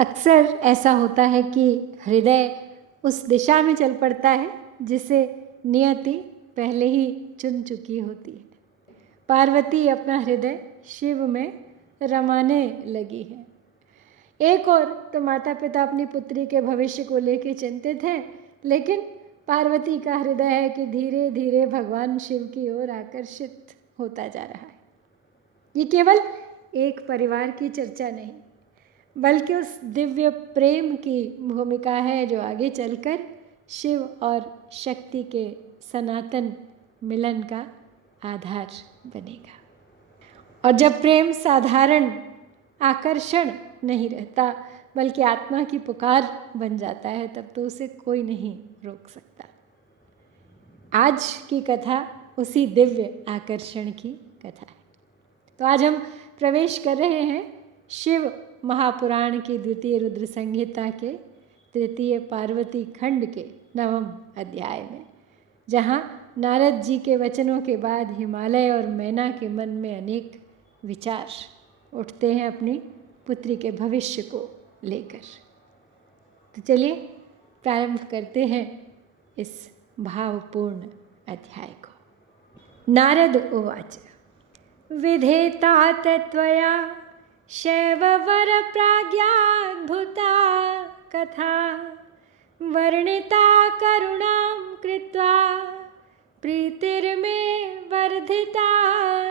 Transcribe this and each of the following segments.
अक्सर ऐसा होता है कि हृदय उस दिशा में चल पड़ता है जिसे नियति पहले ही चुन चुकी होती है। पार्वती अपना हृदय शिव में रमाने लगी है। एक और तो माता पिता अपनी पुत्री के भविष्य को लेकर चिंतित हैं, लेकिन पार्वती का हृदय है कि धीरे धीरे भगवान शिव की ओर आकर्षित होता जा रहा है। ये केवल एक परिवार की चर्चा नहीं, बल्कि उस दिव्य प्रेम की भूमिका है जो आगे चलकर शिव और शक्ति के सनातन मिलन का आधार बनेगा। और जब प्रेम साधारण आकर्षण नहीं रहता बल्कि आत्मा की पुकार बन जाता है, तब तो उसे कोई नहीं रोक सकता। आज की कथा उसी दिव्य आकर्षण की कथा है। तो आज हम प्रवेश कर रहे हैं शिव महापुराण की द्वितीय रुद्र संहिता के तृतीय पार्वती खंड के 9वें अध्याय में, जहाँ नारद जी के वचनों के बाद हिमालय और मैना के मन में अनेक विचार उठते हैं अपनी पुत्री के भविष्य को लेकर। तो चलिए प्रारंभ करते हैं इस भावपूर्ण अध्याय को। नारद उवाच विधेता त्वया शैववर प्राज्ञाद्भुता कथा वर्णिता करुणां कृत्वा प्रीतिर्मे वर्धिताधिका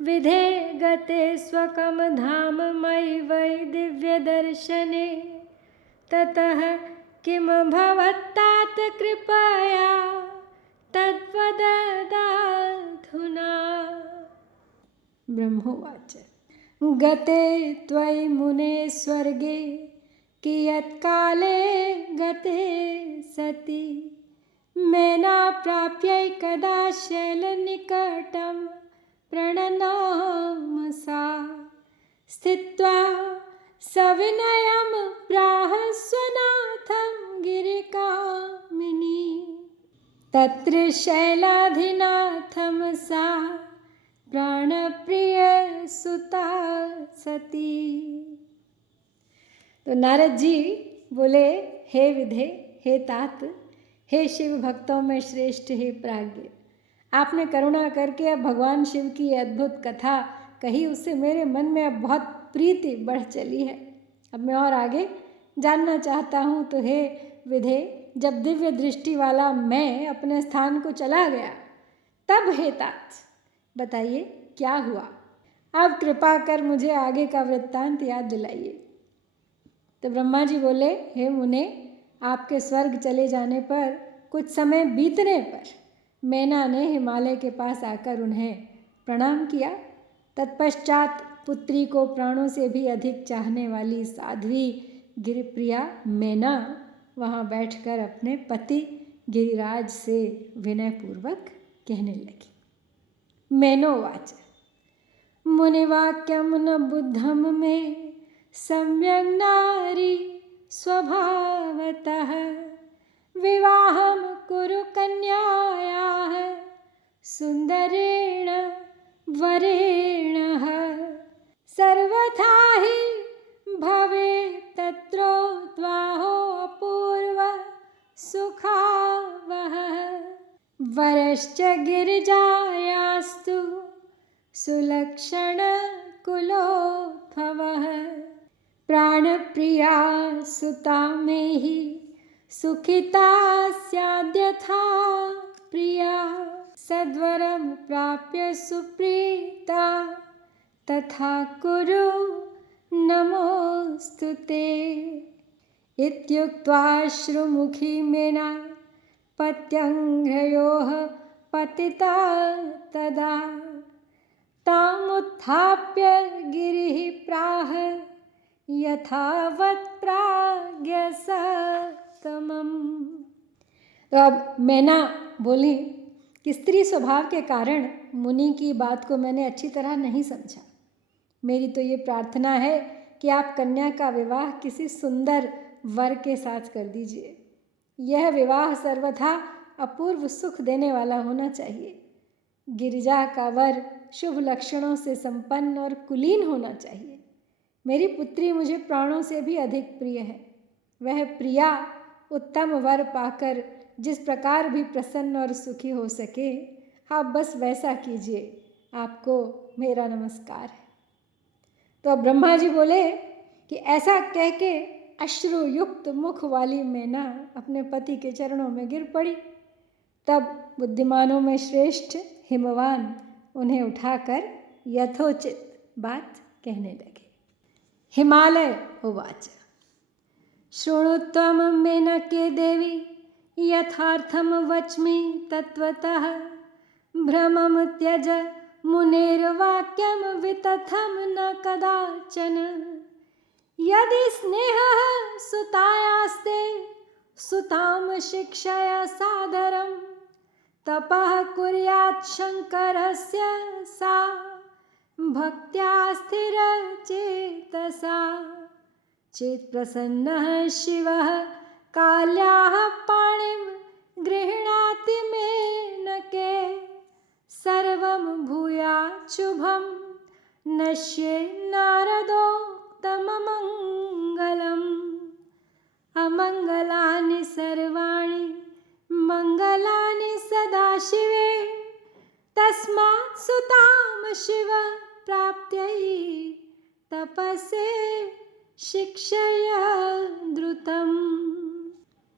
विधे गते स्वकं धाम मयि वै दिव्यदर्शने ततः किं भवत्तात कृपया तद्वददाधुना। ब्रह्मोवाच गते त्वयि मुने स्वर्गे कियत्काले गते सति मैना प्राप्यैकदा शैलनिकटं प्रणनाम सा स्थित्वा सविनयं प्राह स्वनाथं गिरिकामिनी तत्र शैलाधिनाथं सा प्राणप्रिय सुता सती। तो नारद जी बोले, हे विधे, हे तात, हे शिव भक्तों में श्रेष्ठ, हे प्राज्ञ, आपने करुणा करके अब भगवान शिव की अद्भुत कथा कही, उससे मेरे मन में अब बहुत प्रीति बढ़ चली है। अब मैं और आगे जानना चाहता हूँ। तो हे विधे, जब दिव्य दृष्टि वाला मैं अपने स्थान को चला गया, तब हे तात बताइए क्या हुआ। अब कृपा कर मुझे आगे का वृत्तांत याद दिलाइए। तो ब्रह्मा जी बोले, हे मुने, आपके स्वर्ग चले जाने पर कुछ समय बीतने पर मैना ने हिमालय के पास आकर उन्हें प्रणाम किया। तत्पश्चात पुत्री को प्राणों से भी अधिक चाहने वाली साध्वी गिरिप्रिया मैना वहाँ बैठकर अपने पति गिरिराज से विनयपूर्वक कहने लगी। मैनोवाच मुनिवाक्यं न बुद्धं मे सम्यग् नारी स्वभावतः विवाहं कुरु कन्यायाः सुंदरेण वरेण सर्वथा हि भवेत् तत्रो त्वाहो अपूर्व सुखावह वरश्च गिरिजायास्तु सुलक्षण कुलोद्भवः प्राणप्रिया सुता मे हि सुखिता स्याद्यथा प्रिया सद्वरं प्राप्य सुप्रीता तथा कुरु नमोस्तुते। इत्युक्त्वाश्रुमुखी मैना पत्यङ्घ्रयोः पतिता तदा तामुत्थाप्य गिरिः प्राह यथावत् प्राज्ञसत्तमम्। तो अब मैना बोली कि स्त्री स्वभाव के कारण मुनि की बात को मैंने अच्छी तरह नहीं समझा। मेरी तो ये प्रार्थना है कि आप कन्या का विवाह किसी सुंदर वर के साथ कर दीजिए। यह विवाह सर्वथा अपूर्व सुख देने वाला होना चाहिए। गिरिजा का वर शुभ लक्षणों से संपन्न और कुलीन होना चाहिए। मेरी पुत्री मुझे प्राणों से भी अधिक प्रिय है। वह प्रिया उत्तम वर पाकर जिस प्रकार भी प्रसन्न और सुखी हो सके, आप बस वैसा कीजिए। आपको मेरा नमस्कार है। तो अब ब्रह्मा जी बोले कि ऐसा कह के अश्रु युक्त मुख वाली मैना अपने पति के चरणों में गिर पड़ी। तब बुद्धिमानों में श्रेष्ठ हिमवान उन्हें उठाकर यथोचित बात कहने लगे। हिमालय उवाच शृणु त्वं मेनके देवी यथार्थं वच्मि तत्त्वतः भ्रमं त्यज मुनेर्वाक्यं वितथं न कदाचन। यदि स्नेहः सुतायास्ते सुतां शिक्षय सादरं तपः कुर्यात् शङ्करस्य सा भक्त्या स्थिरचेतसा। चेत् प्रसन्नः शिवः काल्याः पाणिं गृह्णाति मेनके सर्वं भूयात् शुभं नश्ये नारदोक्तममङ्गलम्। अमङ्गलानि सर्वाणि मङ्गलानि सदाशिवे तस्मात् सुतां शिव प्राप्त्यै तपसे शिक्षय द्रुतम्।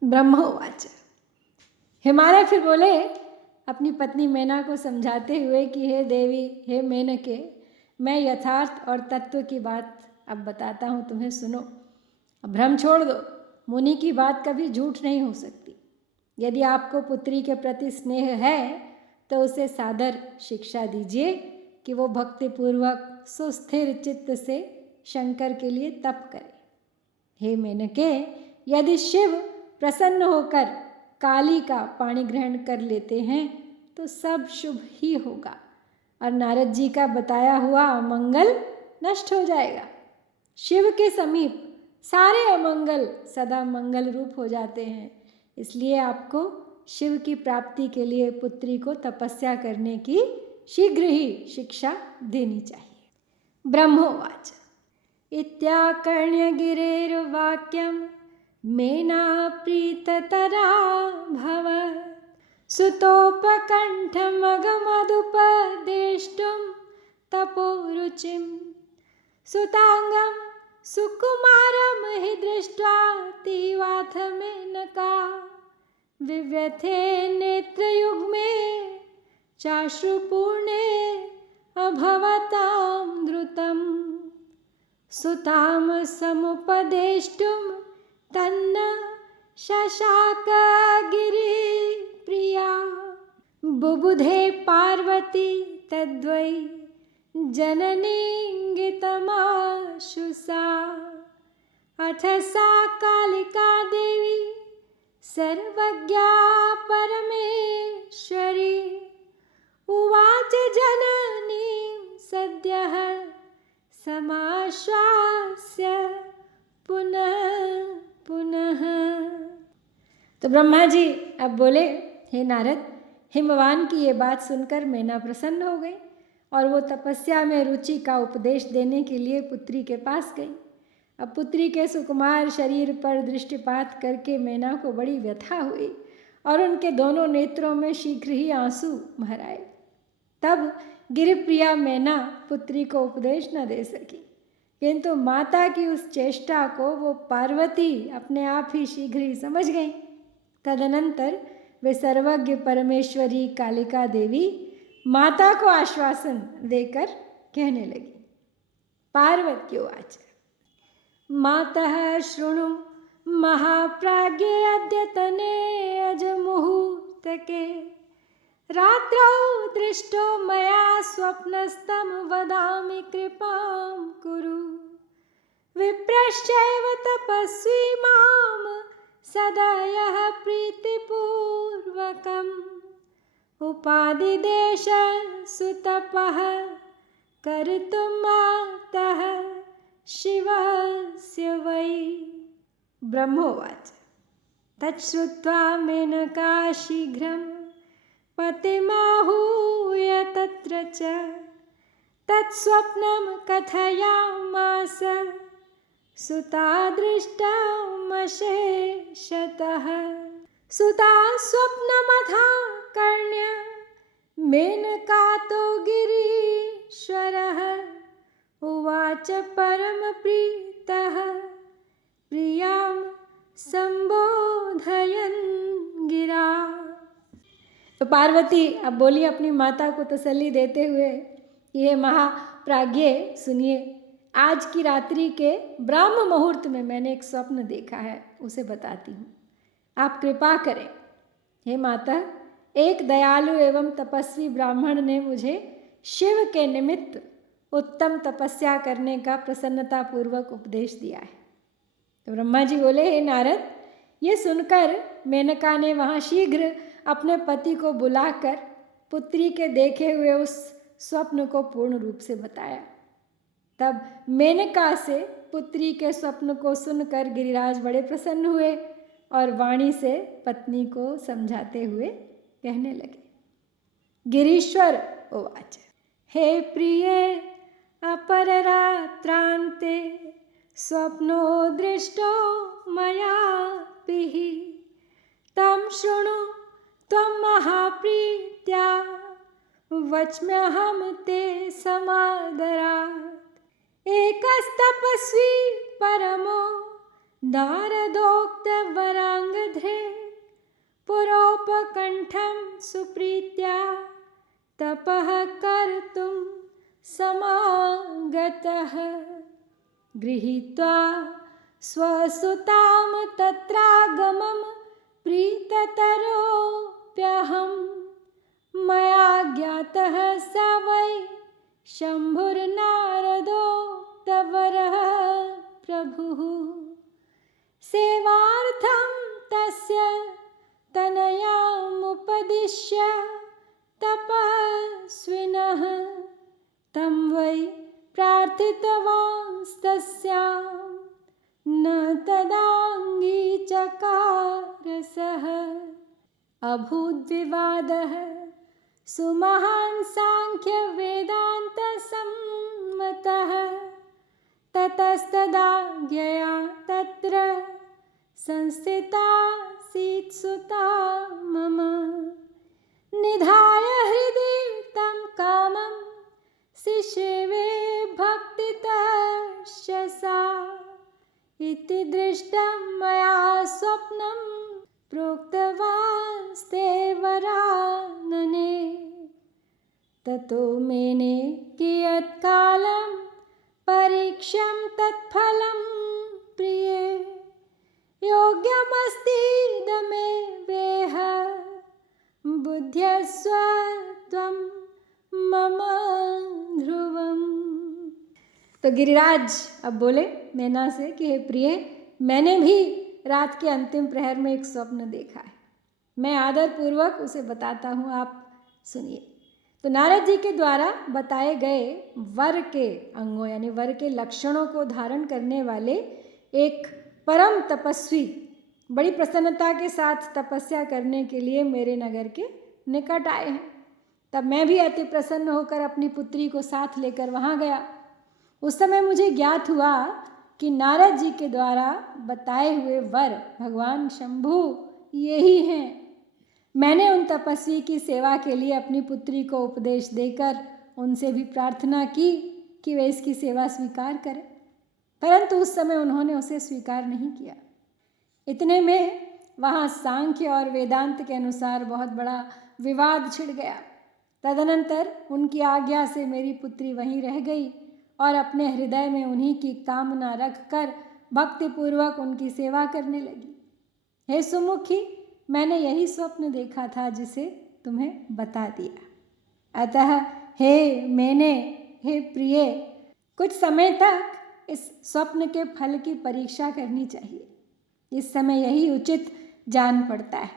ब्रह्मोवाच हिमालय फिर बोले अपनी पत्नी मैना को समझाते हुए कि हे देवी, हे मेनके, मैं यथार्थ और तत्व की बात अब बताता हूँ, तुम्हें सुनो। अब भ्रम छोड़ दो। मुनि की बात कभी झूठ नहीं हो सकती। यदि आपको पुत्री के प्रति स्नेह है तो उसे सादर शिक्षा दीजिए कि वो भक्तिपूर्वक सुस्थिर चित्त से शंकर के लिए तप करे। हे मेनके, यदि शिव प्रसन्न होकर काली का पाणी ग्रहण कर लेते हैं तो सब शुभ ही होगा और नारद जी का बताया हुआ अमंगल नष्ट हो जाएगा। शिव के समीप सारे अमंगल सदा मंगल रूप हो जाते हैं। इसलिए आपको शिव की प्राप्ति के लिए पुत्री को तपस्या करने की शीघ्र ही शिक्षा देनी चाहिए। ब्रह्मोवाच इत्याकर्ण्य गिरेर्वाक्यं मेना प्रीततरा भवत् सुतोपकण्ठमगमदुपदेष्टुं तपोरुचिं सुतांगं सुकुमारं हि दृष्ट्वा तीवाथ मेनका विव्यथे नेत्रयुग्मे चाश्रुपूर्णे अभवतां द्रुतम्। सुतां समुपदेष्टुं तन्न शशाक गिरिप्रिया बुबुधे पार्वती तद्वै जननीङ्गितमाशु सा। अथ सा कालिका देवी सर्वज्ञा परमेश्वरी उवाच जननीं सद्यः समाश्वास्य पुनः पुनः। तो ब्रह्मा जी अब बोले, हे नारद, हिमवान की ये बात सुनकर मैना प्रसन्न हो गई और वो तपस्या में रुचि का उपदेश देने के लिए पुत्री के पास गई। अब पुत्री के सुकुमार शरीर पर दृष्टिपात करके मैना को बड़ी व्यथा हुई और उनके दोनों नेत्रों में शीघ्र ही आंसू भर आए। तब गिरिप्रिया मैना पुत्री को उपदेश न दे सकी, किंतु माता की उस चेष्टा को वो पार्वती अपने आप ही शीघ्र ही समझ गई। तदनंतर वे सर्वज्ञ परमेश्वरी कालिका देवी माता को आश्वासन देकर कहने लगी। पार्वत्योवाच मातः शृणु महाप्राज्ञे अद्यतने अजमुहूर्तके रात्रौ दृष्टो मया स्वप्नस्तं वदामि कृपां कुरु। विप्रश्चैव तपस्वी मां सदा यः प्रीतिपूर्वकम् उपादिदेश सुतपः कर्तुमातः शिवस्य वै। ब्रह्मोवाच तच्छ्रुत्वा मेनका शीघ्रं पतिमाहूय तत्र च तत्स्वप्नं कथयामास सुता दृष्टमशेषतः। सुता स्वप्नमधाकर्ण्य मेनकातो गिरीश्वरः उवाच परमप्रीतः प्रियां संबोधयन् गिरा। तो पार्वती अब बोली अपनी माता को तसल्ली देते हुए, ये महाप्राज्ञे सुनिए, आज की रात्रि के ब्रह्म मुहूर्त में मैंने एक स्वप्न देखा है, उसे बताती हूँ, आप कृपा करें। हे माता, एक दयालु एवं तपस्वी ब्राह्मण ने मुझे शिव के निमित्त उत्तम तपस्या करने का प्रसन्नतापूर्वक उपदेश दिया है। तो ब्रह्मा जी बोले, हे नारद, ये सुनकर मेनका ने वहाँ शीघ्र अपने पति को बुलाकर पुत्री के देखे हुए उस स्वप्न को पूर्ण रूप से बताया। तब मेनका से पुत्री के स्वप्न को सुनकर गिरिराज बड़े प्रसन्न हुए और वाणी से पत्नी को समझाते हुए कहने लगे। गिरीश्वर उवाच, हे प्रिये अपररात्रान्ते स्वप्नो दृष्टो मयापिः तं शृणु त्वं महाप्रीत्या वच्म्यहं ते समादरात्। एकस्तपस्वी परमो नारदोक्तवराङ्गधे पुरोपकण्ठं सुप्रीत्या तपः कर्तुं समागतः। गृहीत्वा स्वसुतां तत्रागमं प्रीततरोऽप्यहं मया ज्ञातः स वै शम्भुर्नारदोक्तवरः प्रभुः। सेवार्थं तस्य तनयामुपदिश्य तपस्विनः तं वै प्रार्थितवांस्तस्यां न तदाङ्गीचकार सः। अभूद्विवादः सुमहान् साङ्ख्यवेदान्तसम्मतः ततस्तदाज्ञया तत्र संस्थितासीत् सुता मम। निधाय हृदि तं कामं शिशेवे भक्तितश्च सा इति दृष्टं मया स्वप्नं प्रोक्तवांस्ते वरानने। ततो मेने कियत्कालं परीक्ष्यं तत्फलं प्रिये योग्यमस्तीदमे वेह बुध्यस्व त्वं मम ध्रुवम्। तो गिरिराज अब बोले मैना से कि हे प्रिय, मैंने भी रात के अंतिम प्रहर में एक स्वप्न देखा है, मैं आदरपूर्वक उसे बताता हूँ, आप सुनिए। तो नारद जी के द्वारा बताए गए वर के अंगों यानी वर के लक्षणों को धारण करने वाले एक परम तपस्वी बड़ी प्रसन्नता के साथ तपस्या करने के लिए मेरे नगर के निकट आए हैं। तब मैं भी अति प्रसन्न होकर अपनी पुत्री को साथ लेकर वहाँ गया। उस समय मुझे ज्ञात हुआ कि नारद जी के द्वारा बताए हुए वर भगवान शंभु यही हैं। मैंने उन तपस्वी की सेवा के लिए अपनी पुत्री को उपदेश देकर उनसे भी प्रार्थना की कि वे इसकी सेवा स्वीकार करें, परंतु उस समय उन्होंने उसे स्वीकार नहीं किया। इतने में वहाँ सांख्य और वेदांत के अनुसार बहुत बड़ा विवाद छिड़ गया। तदनंतर उनकी आज्ञा से मेरी पुत्री वहीं रह गई और अपने हृदय में उन्हीं की कामना रखकर भक्तिपूर्वक उनकी सेवा करने लगी। हे सुमुखी, मैंने यही स्वप्न देखा था जिसे तुम्हें बता दिया। अतः हे प्रिय, कुछ समय तक इस स्वप्न के फल की परीक्षा करनी चाहिए। इस समय यही उचित जान पड़ता है।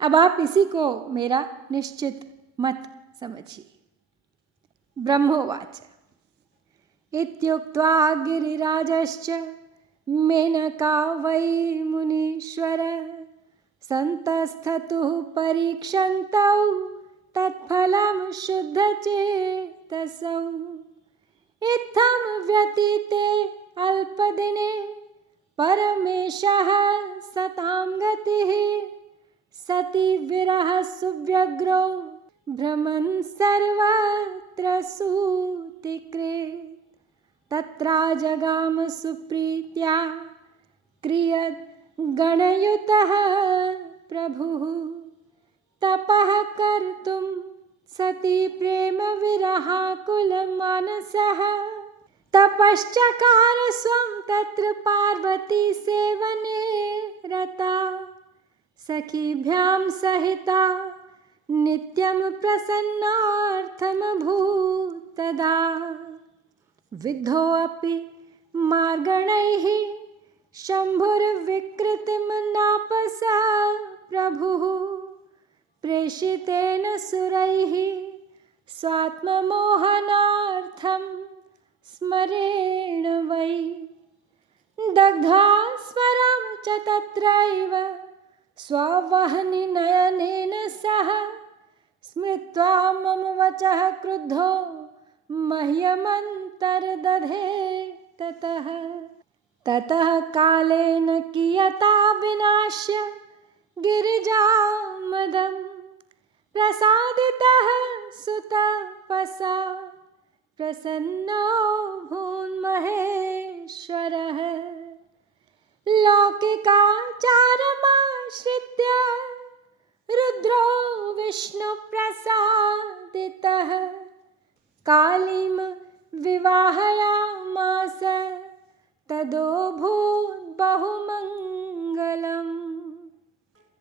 अब आप इसी को मेरा निश्चित मत समझिए। ब्रह्मोवाच इत्युक्त्वा गिरिराजश्च मेनका वै मुनीश्वर संतस्थतुः परीक्षन्तौ तत्फलं शुद्धचेतसौ इत्थं व्यतीते अल्पदिने परमेशः सतां गतिः सती विरह सुव्यग्रो भ्रमन् सर्वत्र सूतिकृत् तत्रा जगाम सुप्रीत्या क्रियत् गणयुतः प्रभुः तपः कर्तुं सती प्रेम विरहाकुल मानसः तपश्चकार स्वं तत्र पार्वती सेवने रता सखीभ्यां सहिता नित्यं प्रसन्नार्थमभूत् तदा विद्धोऽपि मार्गणैः शम्भुर्विकृतिं नापसा प्रभुः प्रेषितेन सुरैः स्वात्ममोहनार्थं स्मरेण वै दग्धा स्मरं च तत्रैव स्ववह्नि नयनेन सह स्मृत्वा मम वचः क्रुद्धो मह्यमन्तर्दधे ततः कालेन कियता विनाश्य गिरिजामदं प्रसादितः सुतपसा प्रसन्नो भून्महेश्वरः लौकिकाचारमाश्रित्य रुद्रो विष्णुप्रसादितः कालीं विवाहयामास तदोभूत् बहुमङ्गलम्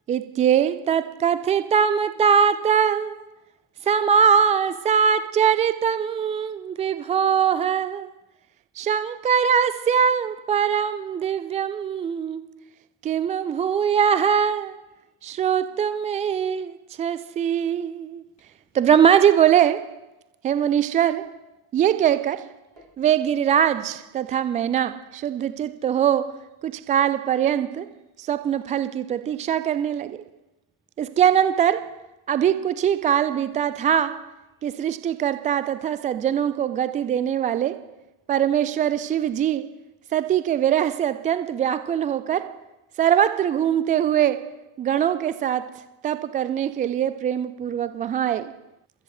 इत्येतत् कथितं तात समासाचरितं विभोः शङ्करस्य परं दिव्यं किं भूयः श्रोतुमिच्छसि। तो ब्रह्मा जी बोले, हे मुनीश्वर, ये कहकर वे गिरिराज तथा मैना शुद्ध चित्त हो कुछ काल पर्यंत स्वप्न फल की प्रतीक्षा करने लगे। इसके अनंतर अभी कुछ ही काल बीता था कि सृष्टिकर्ता तथा सज्जनों को गति देने वाले परमेश्वर शिव जी सती के विरह से अत्यंत व्याकुल होकर सर्वत्र घूमते हुए गणों के साथ तप करने के लिए प्रेम पूर्वक वहाँ आए।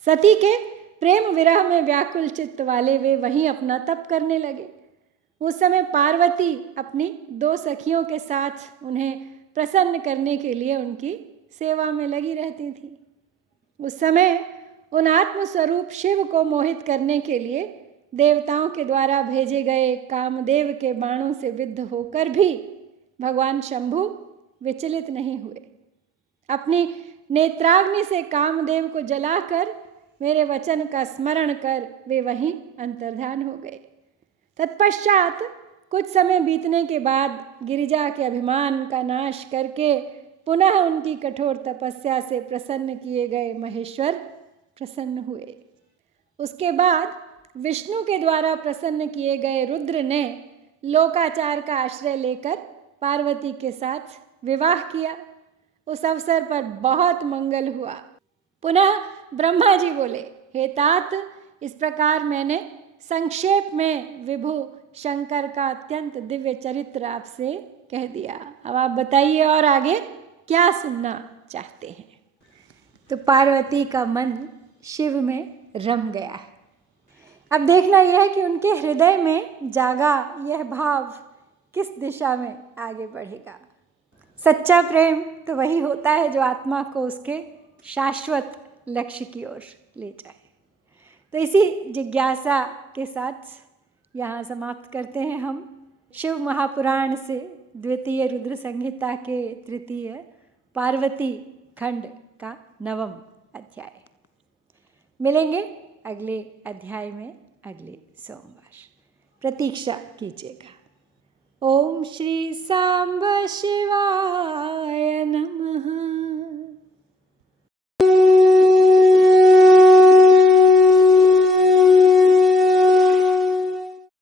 सती के प्रेम विरह में व्याकुल चित्त वाले वे वहीं अपना तप करने लगे। उस समय पार्वती अपनी 2 सखियों के साथ उन्हें प्रसन्न करने के लिए उनकी सेवा में लगी रहती थी। उस समय उन आत्मस्वरूप शिव को मोहित करने के लिए देवताओं के द्वारा भेजे गए कामदेव के बाणों से विद्ध होकर भी भगवान शंभु विचलित नहीं हुए। अपनी नेत्राग्नि से कामदेव को जलाकर मेरे वचन का स्मरण कर वे वहीं अंतर्ध्यान हो गए। तत्पश्चात कुछ समय बीतने के बाद गिरिजा के अभिमान का नाश करके पुनः उनकी कठोर तपस्या से प्रसन्न किए गए महेश्वर प्रसन्न हुए। उसके बाद विष्णु के द्वारा प्रसन्न किए गए रुद्र ने लोकाचार का आश्रय लेकर पार्वती के साथ विवाह किया। उस अवसर पर बहुत मंगल हुआ। पुनः ब्रह्मा जी बोले, हे तात, इस प्रकार मैंने संक्षेप में विभु शंकर का अत्यंत दिव्य चरित्र आपसे कह दिया। अब आप बताइए और आगे क्या सुनना चाहते हैं। तो पार्वती का मन शिव में रम गया है। अब देखना यह है कि उनके हृदय में जागा यह भाव किस दिशा में आगे बढ़ेगा। सच्चा प्रेम तो वही होता है जो आत्मा को उसके शाश्वत लक्ष्य की ओर ले जाए। तो इसी जिज्ञासा के साथ यहाँ समाप्त करते हैं हम शिव महापुराण से द्वितीय रुद्र संहिता के तृतीय पार्वती खंड का 9वां अध्याय। मिलेंगे अगले अध्याय में अगले सोमवार। प्रतीक्षा कीजिएगा। ओम श्री सांब शिवा